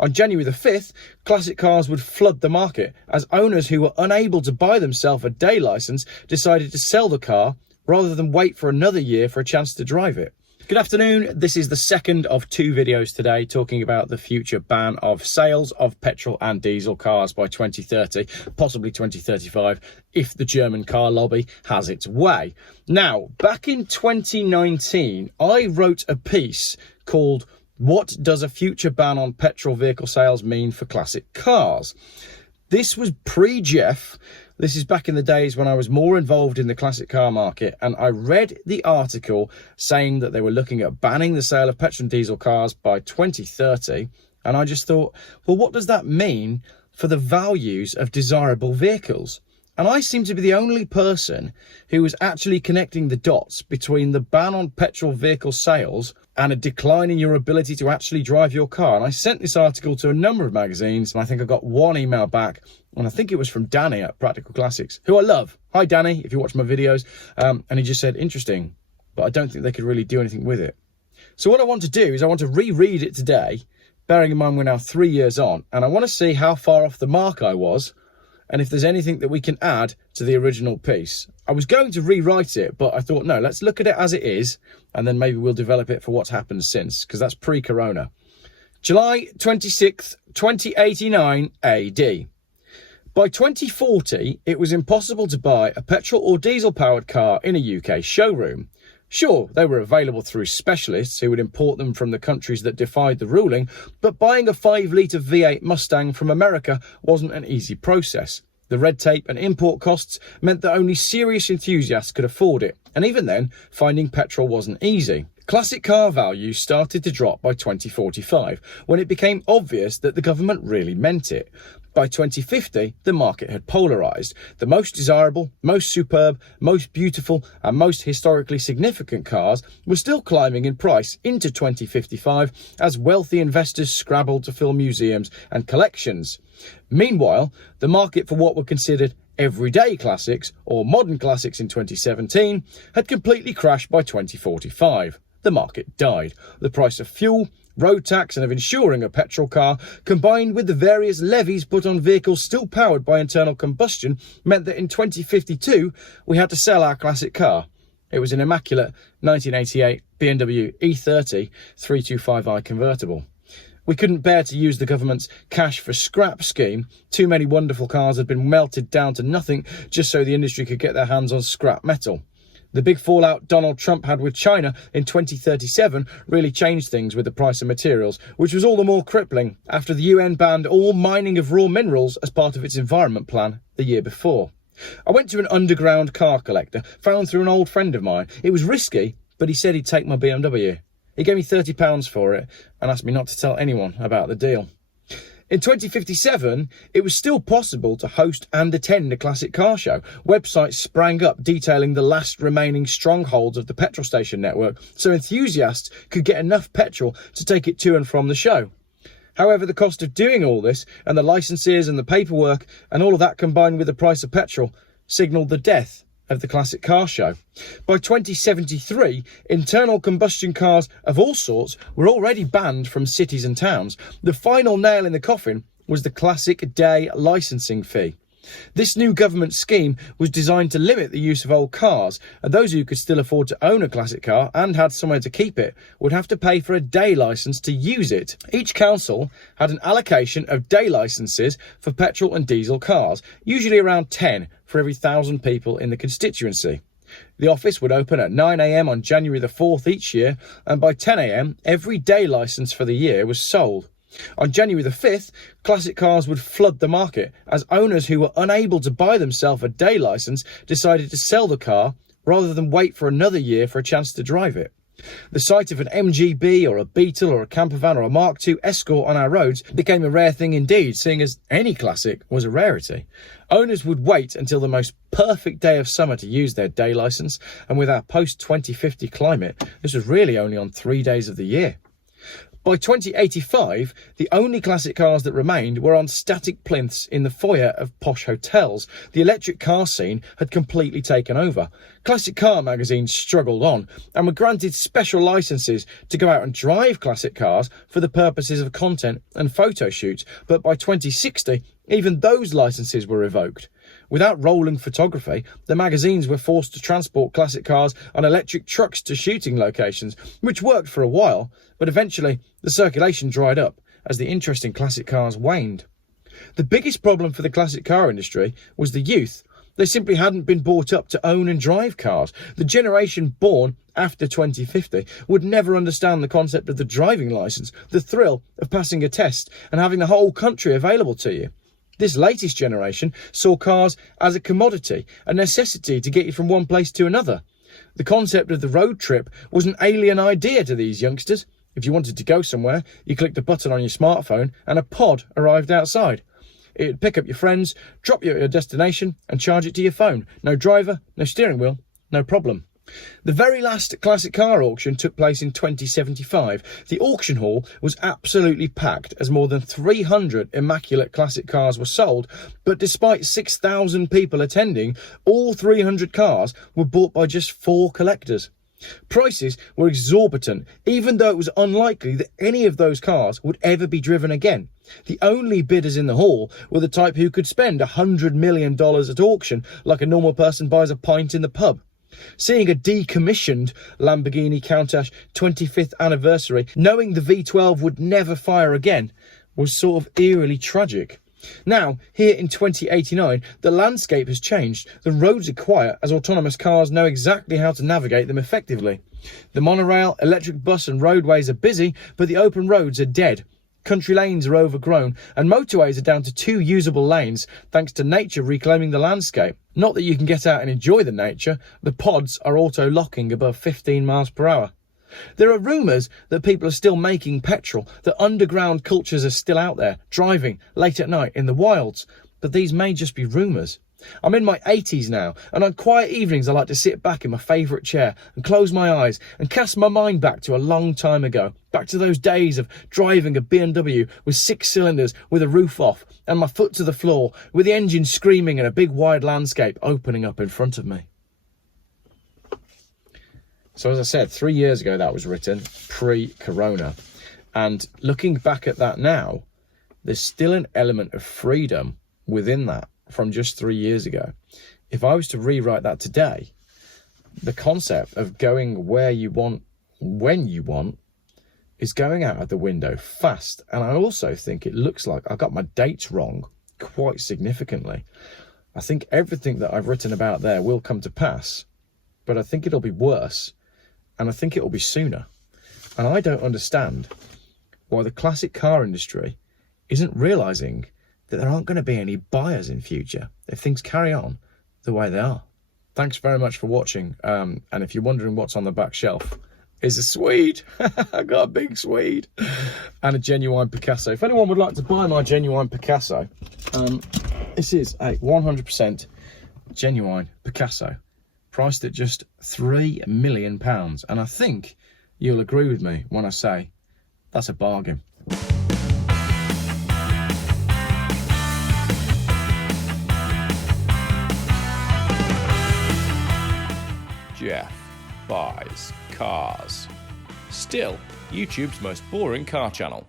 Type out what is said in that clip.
On January the 5th, classic cars would flood the market as owners who were unable to buy themselves a day licence decided to sell the car rather than wait for another year for a chance to drive it. Good afternoon, this is the second of two videos today talking about the future ban of sales of petrol and diesel cars by 2030, possibly 2035, if the German car lobby has its way. Now, back in 2019, I wrote a piece called "What Does a Future Ban on Petrol Vehicle Sales Mean for Classic Cars?" This was pre-Geoff. This is back in the days when I was more involved in the classic car market, and I read the article saying that they were looking at banning the sale of petrol and diesel cars by 2030. And I just thought, well, what does that mean for the values of desirable vehicles? And I seem to be the only person who was actually connecting the dots between the ban on petrol vehicle sales and a decline in your ability to actually drive your car. And I sent this article to a number of magazines, and I think I got one email back, and I think it was from Danny at Practical Classics, who I love. Hi, Danny, if you watch my videos. And he just said, interesting, but I don't think they could really do anything with it. So what I want to do is I want to reread it today, bearing in mind we're now 3 years on, and I want to see how far off the mark I was, and if there's anything that we can add to the original piece. I was going to rewrite it, but I thought, no, let's look at it as it is, and then maybe we'll develop it for what's happened since, because that's pre-corona. July 26th, 2089 AD. By 2040, it was impossible to buy a petrol or diesel-powered car in a UK showroom. Sure, they were available through specialists who would import them from the countries that defied the ruling, but buying a 5-litre V8 Mustang from America wasn't an easy process. The red tape and import costs meant that only serious enthusiasts could afford it, and even then, finding petrol wasn't easy. Classic car values started to drop by 2045, when it became obvious that the government really meant it. By 2050, the market had polarised. The most desirable, most superb, most beautiful and most historically significant cars were still climbing in price into 2055 as wealthy investors scrabbled to fill museums and collections. Meanwhile, the market for what were considered everyday classics, or modern classics in 2017, had completely crashed by 2045. The market died. The price of fuel, road tax and of insuring a petrol car, combined with the various levies put on vehicles still powered by internal combustion, meant that in 2052 we had to sell our classic car. It was an immaculate 1988 BMW E30 325i convertible. We couldn't bear to use the government's cash for scrap scheme. Too many wonderful cars had been melted down to nothing just so the industry could get their hands on scrap metal. The big fallout Donald Trump had with China in 2037 really changed things with the price of materials, which was all the more crippling after the UN banned all mining of raw minerals as part of its environment plan the year before. I went to an underground car collector, found through an old friend of mine. It was risky, but he said he'd take my BMW. He gave me £30 for it and asked me not to tell anyone about the deal. In 2057, it was still possible to host and attend a classic car show. Websites sprang up detailing the last remaining strongholds of the petrol station network, so enthusiasts could get enough petrol to take it to and from the show. However, the cost of doing all this, and the licenses and the paperwork, and all of that combined with the price of petrol, signalled the death of the classic car show. By 2073, internal combustion cars of all sorts were already banned from cities and towns. The final nail in the coffin was the classic day licensing fee. This new government scheme was designed to limit the use of old cars, and those who could still afford to own a classic car and had somewhere to keep it would have to pay for a day licence to use it. Each council had an allocation of day licences for petrol and diesel cars, usually around 10 for every 1,000 people in the constituency. The office would open at 9 AM on January the 4th each year, and by 10 AM every day licence for the year was sold. On January the 5th, classic cars would flood the market as owners who were unable to buy themselves a day licence decided to sell the car rather than wait for another year for a chance to drive it. The sight of an MGB or a Beetle or a campervan or a Mark II Escort on our roads became a rare thing indeed, seeing as any classic was a rarity. Owners would wait until the most perfect day of summer to use their day licence, and with our post-2050 climate, this was really only on 3 days of the year. By By 2085, the only classic cars that remained were on static plinths in the foyer of posh hotels. The electric car scene had completely taken over. Classic car magazines struggled on and were granted special licenses to go out and drive classic cars for the purposes of content and photo shoots, but by 2060, even those licenses were revoked. Without rolling photography, the magazines were forced to transport classic cars on electric trucks to shooting locations, which worked for a while, but eventually the circulation dried up as the interest in classic cars waned. The biggest problem for the classic car industry was the youth. They simply hadn't been brought up to own and drive cars. The generation born after 2050 would never understand the concept of the driving licence, the thrill of passing a test and having the whole country available to you. This latest generation saw cars as a commodity, a necessity to get you from one place to another. The concept of the road trip was an alien idea to these youngsters. If you wanted to go somewhere, you clicked a button on your smartphone and a pod arrived outside. It'd pick up your friends, drop you at your destination and charge it to your phone. No driver, no steering wheel, no problem. The very last classic car auction took place in 2075. The auction hall was absolutely packed as more than 300 immaculate classic cars were sold, but despite 6,000 people attending, all 300 cars were bought by just 4 collectors. Prices were exorbitant, even though it was unlikely that any of those cars would ever be driven again. The only bidders in the hall were the type who could spend $100 million at auction like a normal person buys a pint in the pub. Seeing a decommissioned Lamborghini Countach 25th anniversary, knowing the V12 would never fire again, was sort of eerily tragic. Now, here in 2089, the landscape has changed. The roads are quiet as autonomous cars know exactly how to navigate them effectively. The monorail, electric bus and roadways are busy, but the open roads are dead. Country lanes are overgrown and motorways are down to 2 usable lanes thanks to nature reclaiming the landscape. Not that you can get out and enjoy the nature, the pods are auto-locking above 15 miles per hour. There are rumours that people are still making petrol, that underground cultures are still out there, driving late at night in the wilds, but these may just be rumours. I'm in my 80s now, and on quiet evenings I like to sit back in my favourite chair and close my eyes and cast my mind back to a long time ago, back to those days of driving a BMW with 6 cylinders with a roof off and my foot to the floor with the engine screaming and a big wide landscape opening up in front of me. So as I said, 3 years ago that was written, pre-corona, and looking back at that now, there's still an element of freedom within that from just 3 years ago. If I was to rewrite that today, the concept of going where you want, when you want, is going out of the window fast. And I also think it looks like I got my dates wrong quite significantly. I think everything that I've written about there will come to pass, but I think it'll be worse, and I think it'll be sooner. And I don't understand why the classic car industry isn't realising that there aren't going to be any buyers in future if things carry on the way they are. Thanks very much for watching. And if you're wondering what's on the back shelf, is a Swede. I got a big Swede and a genuine Picasso. If anyone would like to buy my genuine Picasso, this is a 100% genuine Picasso, priced at just £3 million. And I think you'll agree with me when I say that's a bargain. Geoff buys cars. Still, YouTube's most boring car channel.